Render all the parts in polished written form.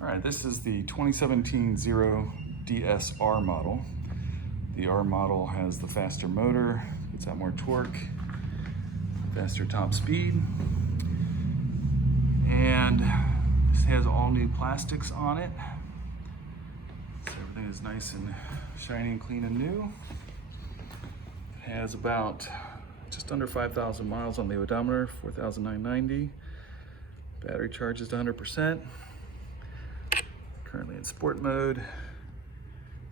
All right, this is the 2017 Zero DSR model. The R model has the faster motor, gets out more torque, faster top speed, and this has all new plastics on it. So everything is nice and shiny and clean and new. It has about just under 5,000 miles on the odometer, 4,990. Battery charges to 100%. Currently in sport mode.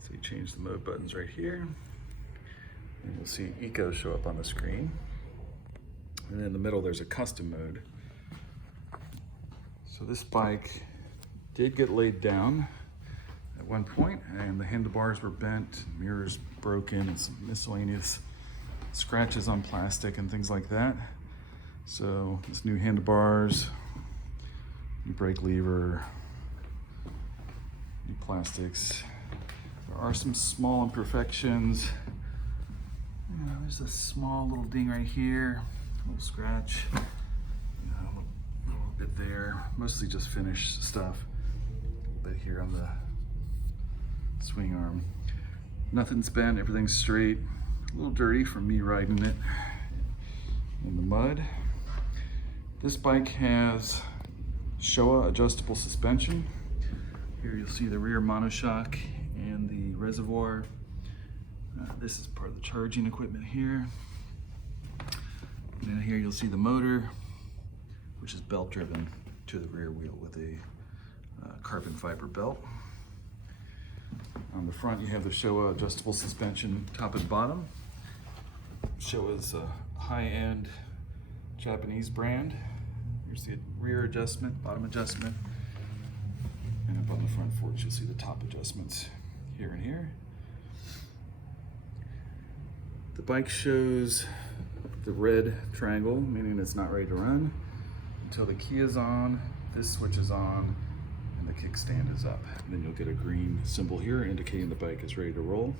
So you change the mode buttons right here. And you'll see Eco show up on the screen. And in the middle there's a custom mode. So this bike did get laid down at one point, and the handlebars were bent, mirrors broken, and some miscellaneous scratches on plastic and things like that. So this new handlebars, new brake lever, new plastics. There are some small imperfections. There's a small little ding right here, a little scratch, a little bit there, mostly just finished stuff. A little bit here on the swing arm. Nothing's bent, everything's straight. A little dirty from me riding it in the mud. This bike has Showa adjustable suspension. Here you'll see the rear monoshock and the reservoir. This is part of the charging equipment here. And then here you'll see the motor, which is belt driven to the rear wheel with a carbon fiber belt. On the front you have the Showa adjustable suspension top and bottom. Showa's a high-end Japanese brand. Here's the rear adjustment, bottom adjustment. And up on the front forks, you'll see the top adjustments here and here. The bike shows the red triangle, meaning it's not ready to run, until the key is on, this switch is on, and the kickstand is up. And then you'll get a green symbol here indicating the bike is ready to roll.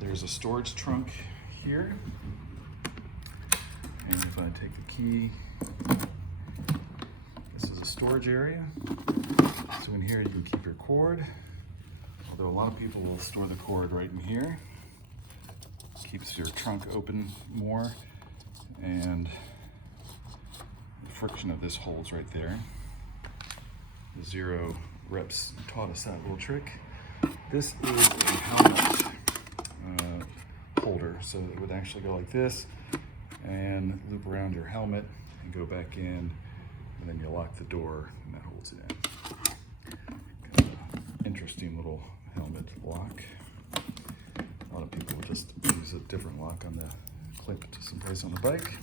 There's a storage trunk here. And if I take the key, this is a storage area. So in here you can keep your cord, although a lot of people will store the cord right in here. Keeps your trunk open more, and the friction of this holds right there. The Zero reps taught us that little trick. This is a helmet holder, so it would actually go like this and loop around your helmet and go back in, and then you lock the door and that holds it in. Kind of interesting little helmet lock. A lot of people just use a different lock on the clip to someplace on the bike.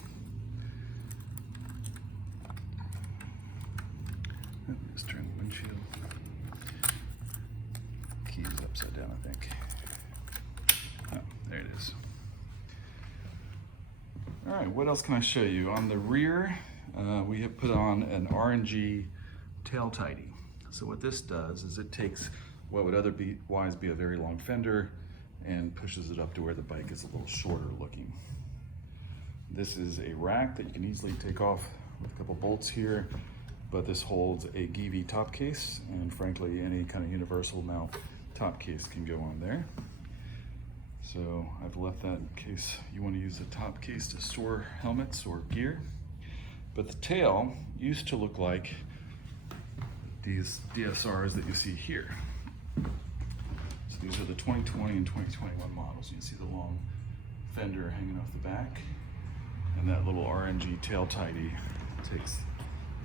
Just turn the windshield. Key is upside down, I think. Oh, there it is. All right, what else can I show you? On the rear, we have put on an R&G TailTidy. So what this does is it takes what would otherwise be a very long fender and pushes it up to where the bike is a little shorter looking. This is a rack that you can easily take off with a couple bolts here, but this holds a Givi top case, and frankly, any kind of universal mount top case can go on there. So I've left that in case you want to use a top case to store helmets or gear. But the tail used to look like these DSRs that you see here. So these are the 2020 and 2021 models. You can see the long fender hanging off the back, and that little R&G TailTidy takes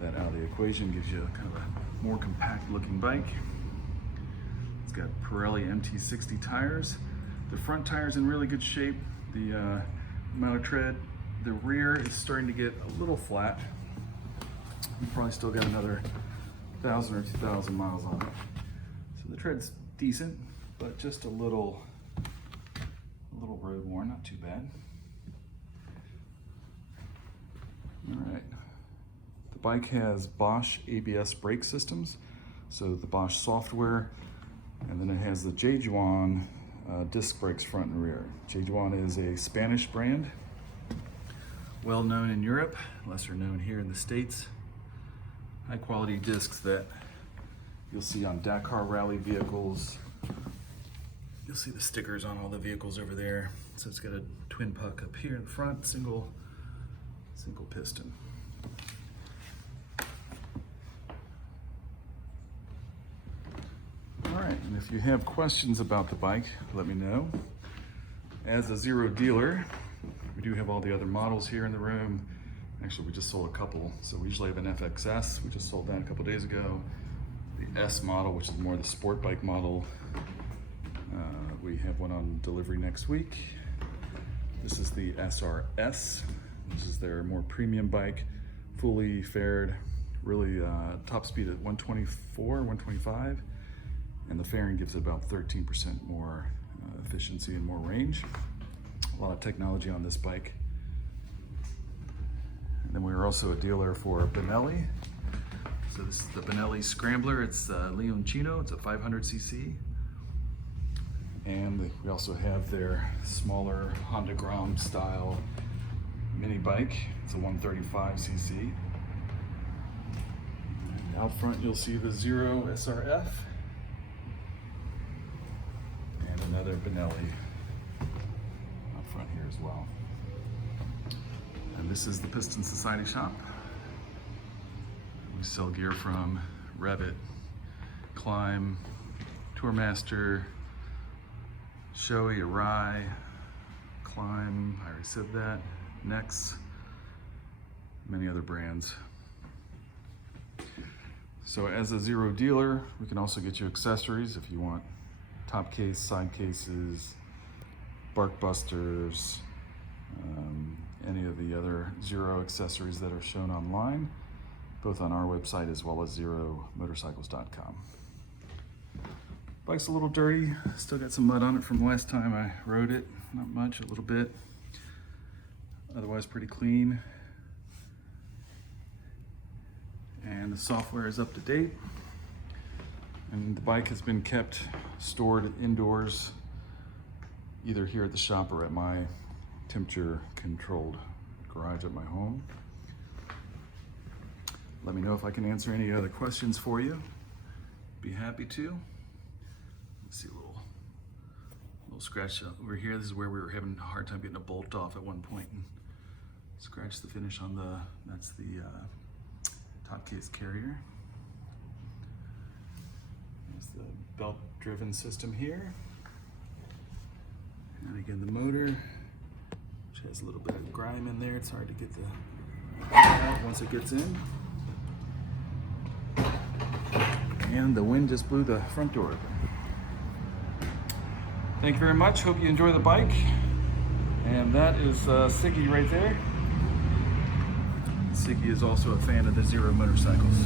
that out of the equation, gives you kind of a more compact looking bike. It's got Pirelli MT60 tires. The front tire's in really good shape. The amount of tread. The rear is starting to get a little flat. You probably still got another 1,000 or 2,000 miles on it. So the tread's decent, but just a little road worn, not too bad. All right. The bike has Bosch ABS brake systems, so the Bosch software, and then it has the Jejuan disc brakes front and rear. Jejuan is a Spanish brand, well known in Europe, lesser known here in the States. high quality discs that you'll see on Dakar rally vehicles. You'll see the stickers on all the vehicles over there. So it's got a twin puck up here in the front, single piston. All right, and if you have questions about the bike, let me know. As a Zero dealer, we do have all the other models here in the room. Actually, we just sold a couple. So we usually have an FXS. We just sold that a couple days ago. The S model, which is more the sport bike model. We have one on delivery next week. This is the SRS. This is their more premium bike, fully fared, really top speed at 124, 125, and the fairing gives it about 13% more efficiency and more range. A lot of technology on this bike. And then we're also a dealer for Benelli. So this is the Benelli Scrambler. It's Leoncino. It's a 500cc. And we also have their smaller Honda Grom style mini bike. It's a 135cc. And out front you'll see the Zero SRF and another Benelli out front here as well. And this is the Piston Society shop. We sell gear from Revit, Climb, Tourmaster, Shoei, Arai, Climb, I already said that, Nex, many other brands. So as a Zero dealer, we can also get you accessories if you want top case, side cases, bark busters, any of the other Zero accessories that are shown online, both on our website as well as zeromotorcycles.com. Bike's a little dirty, still got some mud on it from the last time I rode it. Not much, a little bit. Otherwise pretty clean. And the software is up to date. And the bike has been kept stored indoors, either here at the shop or at my temperature controlled garage at my home. Let me know if I can answer any other questions for you. Be happy to. Let's see, a little scratch over here. This is where we were having a hard time getting a bolt off at one point, and scratch the finish on that's the top case carrier. There's the belt driven system here. And again, the motor, which has a little bit of grime in there. It's hard to get the out once it gets in. And the wind just blew the front door open. Thank you very much. Hope you enjoy the bike. And that is Siggy right there. Siggy is also a fan of the Zero motorcycles.